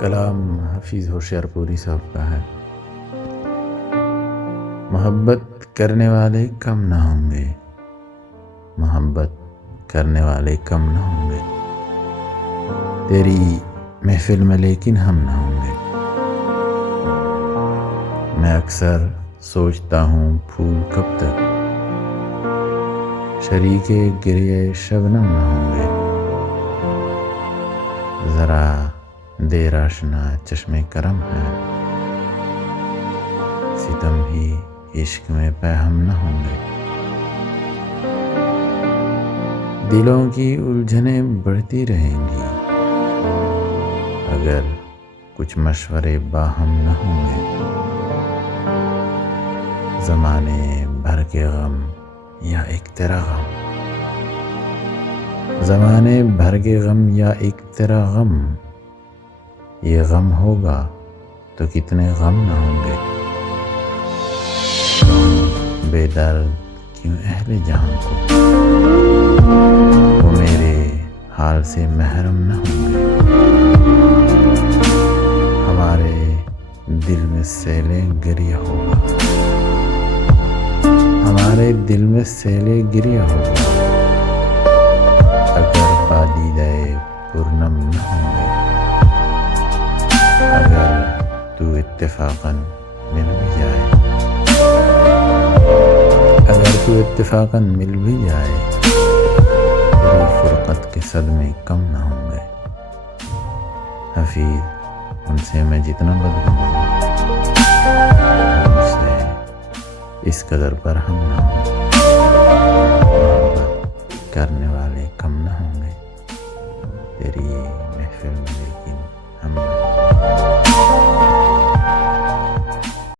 کلام حفیظ ہوشیارپوری صاحب کا ہے۔ محبت کرنے والے کم نہ ہوں گے، محبت کرنے والے کم نہ ہوں گے، تیری محفل میں لیکن ہم نہ ہوں گے۔ میں اکثر سوچتا ہوں پھول کب تک شریک-e-girya-e-shabnam نہ ہوں گے، ذرا der-ashna چشم-e-karam ہے، ستم بھی عشق میں پیہم نہ ہوں گے۔ دلوں کی الجھنیں بڑھتی رہیں گی اگر کچھ مشورے باہم نہ ہوں گے۔ زمانے بھر کے غم یا ایک تیرا غم، زمانے بھر کے غم یا ایک تیرا غم، یہ غم ہوگا تو کتنے غم نہ ہوں گے۔ بے درد کیوں اہل جہاں کو، وہ میرے حال سے محرم نہ ہوں گے۔ ہمارے دل میں سیل-e-گریہ ہوگا، ہمارے دل میں سیل-e-گریہ ہوگا اگر پادیدہ پورنم نہ ہوں گے۔ اگر تو اتفاقاً مل بھی جائے، اگر تو اتفاقاً مل بھی جائے، تیری فرقت کے صدمے کم نہ ہوں گے۔ حفیظ، ان سے میں جتنا بدگمان ہوں، مجھ سے اس قدر پر ہم نہ ہوں گے۔ محبت کرنے والے کم نہ ہوں گے۔